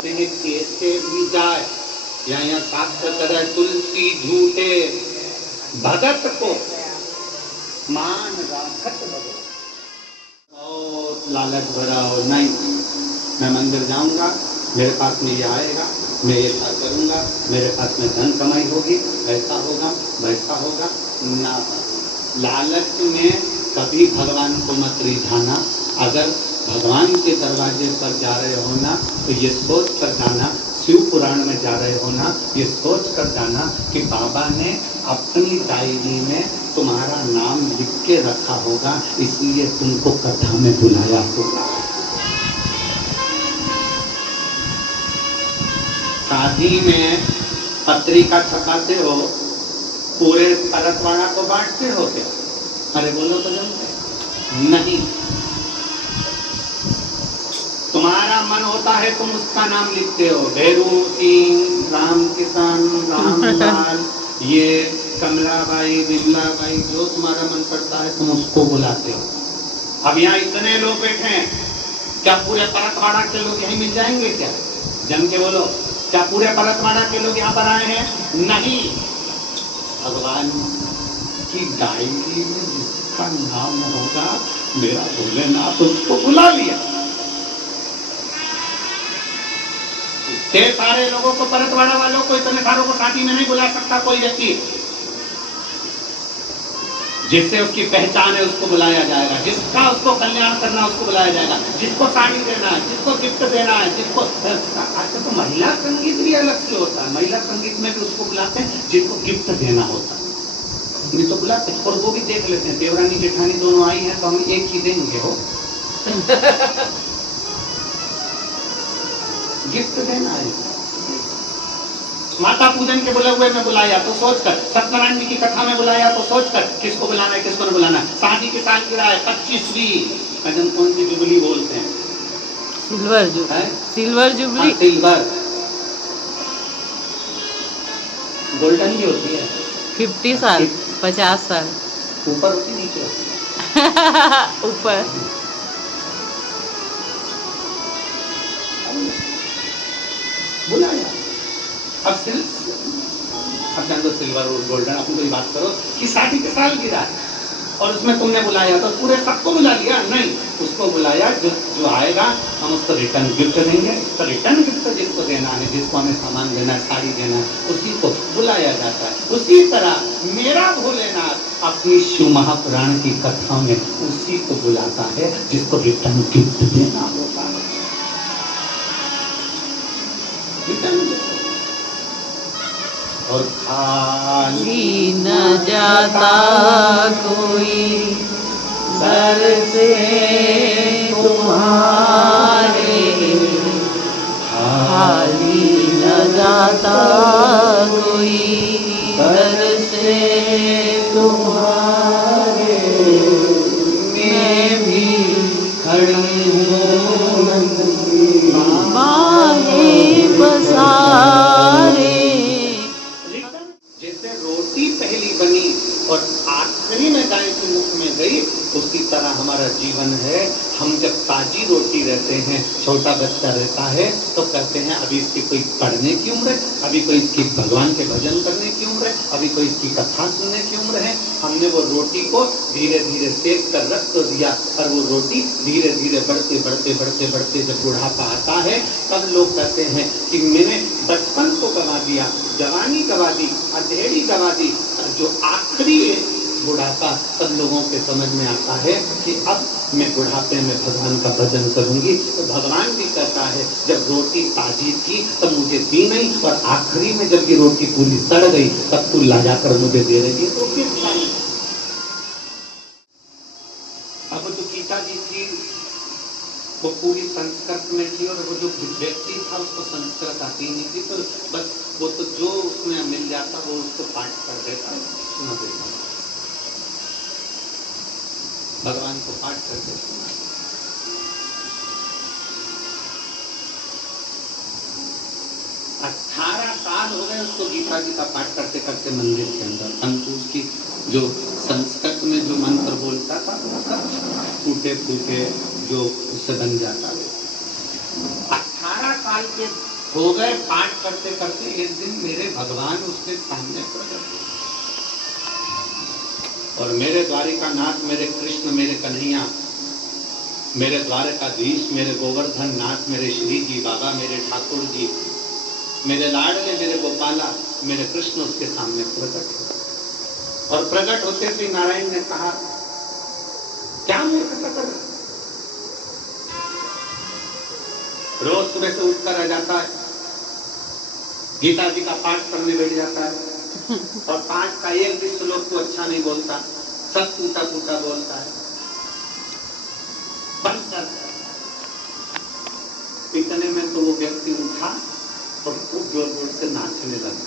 कहते हैं कैसे भी जाए, यहाँ शास्त्र करे तुलसी झूठे भगत को मान राखत भगत। बहुत लालच भरा हो, नहीं मैं मंदिर जाऊंगा, मेरे पास में ये आएगा, मैं ऐसा करूंगा, मेरे पास में धन कमाई होगी, ऐसा होगा वैसा होगा ना। लालच में कभी भगवान को मत रिझाना। अगर भगवान के दरवाजे पर जा रहे हो ना तो ये सोच कर जाना, शिव पुराण में जा रहे हो ना ये सोच कर जाना कि बाबा ने अपनी डायरी में तुम्हारा नाम लिख के रखा होगा, इसलिए तुमको कथा में बुलाया होगा। शादी में पत्रिका छपाते हो, पूरे परतवाड़ा को बांटते हो क्या? अरे बोलो तो जमते नहीं। तुम्हारा मन होता है तुम उसका नाम लिखते हो, भैरू सिंह, राम किसान, रामलाल, ये कमलाबाई, बिमलाबाई, जो तुम्हारा मन करता है तुम उसको बुलाते हो। अब यहाँ इतने लोग बैठे हैं, क्या पूरे परतवाड़ा के लोग यहीं मिल जाएंगे क्या? जम के बोलो, क्या पूरे परतवाड़ा के लोग यहाँ पर आए हैं? नहीं। भगवान की डायरी में जिसका नाम होगा, मेरा भोलेनाथ उसको बुला लिया। सारे लोगों को, परतवाड़ा वालों को, इतने सारों को शादी में नहीं बुला सकता कोई व्यक्ति। जिससे उसकी पहचान है उसको बुलाया जाएगा, जिसका उसको कल्याण करना उसको बुलाया जाएगा, जिसको साड़ी देना है, जिसको गिफ्ट देना है, जिसको अच्छा तो महिला संगीत भी अलग से होता है। महिला संगीत में भी उसको बुलाते हैं जिसको गिफ्ट देना होता है, नहीं तो बुलाते हैं। और वो भी देख लेते हैं, देवरानी जेठानी दोनों आई हैं तो हम एक ही देंगे हो। गिफ्ट देना है। माता पूजन के बुलाए हुए में बुलाया तो सोचकर, सत्यनारायण जी की कथा में बुलाया तो सोचकर, किसको बुलाना है किसको नहीं बुलाना। शादी की सालगिरह है 25वीं, कौन सी जुबली बोलते हैं? Silver jubilee. Silver jubilee, silver. Golden भी होती है 50 साल, 50 साल। ऊपर होती नीचे होती? ऊपर। बुलाया। अब जान दो सिल्वर और गोल्डन, अपन कोई बात करो कि शादी के साल गिरा और उसमें तुमने बुलाया तो पूरे सबको बुला लिया? नहीं, उसको बुलाया जो आएगा हम उसको रिटर्न गिफ्ट देंगे। तो रिटर्न गिफ्ट जिसको देना है, जिसको हमें सामान देना है, साड़ी देना है, उसी को बुलाया जाता है। उसी तरह मेरा भोलेनाथ अपनी शिव महापुराण की कथा में उसी को बुलाता है जिसको रिटर्न गिफ्ट देना होता है। और खाली न जाता कोई दर से तुम्हारे, खाली न जाता कोई दर से तुम्हारे, मैं भी खड़ी हूँ बाहें पसारे। बनी और आखिरी में गाय के मुख में गई, उसी तरह हमारा जीवन है। हम जब ताजी रोटी रहते हैं, छोटा बच्चा रहता है तो कहते हैं अभी इसकी कोई पढ़ने की उम्र है, अभी कोई इसकी भगवान के भजन करने की उम्र है, अभी कोई इसकी कथा सुनने की उम्र है। हमने वो रोटी को धीरे धीरे सेक कर रख तो दिया और वो रोटी धीरे धीरे बढ़ते बढ़ते बढ़ते बढ़ते जब बुढ़ापा आता है तब लोग कहते हैं कि मैंने बचपन को गवा दिया, जवानी गवा दी, अधेड़ी गवा दी, और जो आखिरी बुढ़ापा सब लोगों के समझ में आता है कि अब मैं बुढ़ापे में भगवान का भजन करूंगी। तो भगवान भी कहता है जब रोटी ताजी थी तब मुझे दी नहीं, और आखिरी में जब ये रोटी पूरी सड़ गई तब तू ला जाकर मुझे दे रही है। तो फिर अब जो गीता जी थी वो पूरी संस्कृत में थी, और वो जो व्यक्ति था उसको संस्कृत आती नहीं थी, तो बस वो तो जो उसमें मिल जाता वो उसको पाठ कर देता, सुना देता, भगवान को पाठ करके सुना। 18 साल हो गए उसको गीता जी का पाठ करते करते मंदिर के अंदर, परंतु उसकी जो संस्कृत में जो मंत्र बोलता था टूटे फूटे जो उससे बन जाता। 18 साल के हो गए पाठ करते करते। एक दिन मेरे भगवान उसके सामने प्रकट हुए और मेरे द्वारिकानाथ, मेरे कृष्ण, मेरे कन्हैया, मेरे द्वारकाधीश, मेरे गोवर्धन नाथ, मेरे श्री जी बाबा, मेरे ठाकुर जी, मेरे लाडले, मेरे गोपाला, मेरे कृष्ण उसके सामने प्रकट हुए। और प्रकट होते श्री नारायण ने कहा, क्या मूर्खता कर रहे? रोज सुबह से उठकर आ जाता है, गीता जी का पाठ करने बैठ जाता है और पाठ का एक भी श्लोक तो अच्छा नहीं बोलता, सब टूटा टूटा बोलता है। बंद कर। इतने में तो वो व्यक्ति उठा और खूब जोर जोर से नाचने लगा।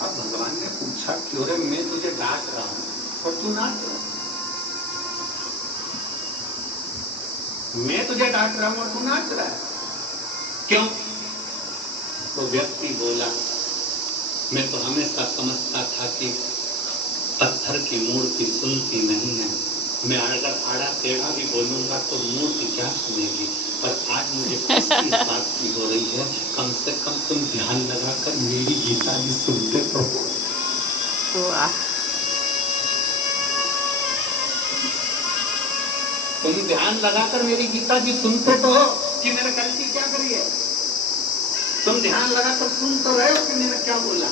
अब भगवान ने पूछा, क्यों रे, मैं तुझे डांट रहा हूं और तू नाच रहा? मैं तुझे डांट रहा हूं और तू नाच रहा है, क्यों? तो व्यक्ति बोला, मैं तो हमेशा समझता था कि पत्थर की मूर्ति सुनती नहीं है, मैं अगर आड़ा टेढ़ा भी बोलूंगा तो मूर्ति क्या सुनेगी, पर आज मुझे खुशी इस बात की हो रही है, कम से कम तुम ध्यान लगाकर मेरी गीता जी सुनते तो हो। तुम ध्यान लगाकर मेरी गीता जी सुनते तो हो कि मैंने गलती क्या करी है। तुम ध्यान लगाकर सुन तो रहे हो कि मैंने क्या बोला।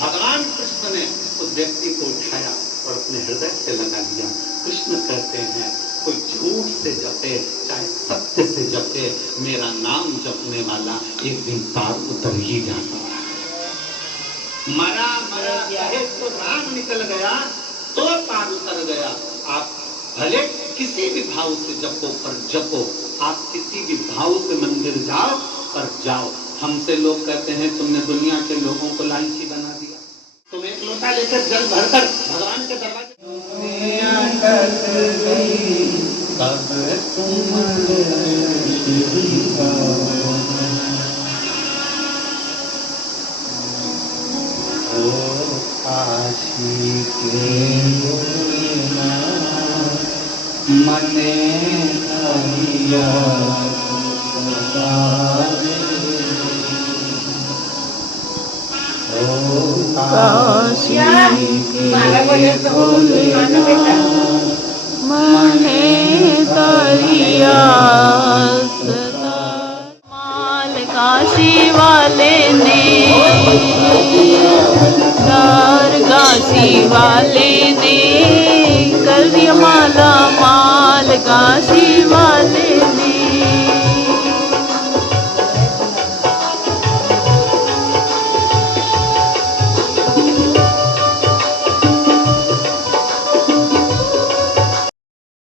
भगवान कृष्ण ने उस व्यक्ति को उठाया और अपने हृदय से लगा लिया। कृष्ण कहते हैं, कोई झूठ से जपे चाहे सत्य से जपे, मेरा नाम जपने वाला एक दिन पार उतर ही जाता है। मरा मरा कहे तो राम निकल गया तो पार उतर गया। आप भले किसी भी भाव से जपो, पर जपो। आप किसी भी भाव से मंदिर जाओ, पर जाओ। हमसे लोग कहते हैं, तुमने दुनिया के लोगों को लालची बना दिया। तुम एक लोटा लेकर जल भरकर भगवान के दरवाजे काशी के मने हरिया काशी के मने तरिया माल काशी वाले ने, दार काशी वाले ने कर दिया माला माल, काशी वाले ने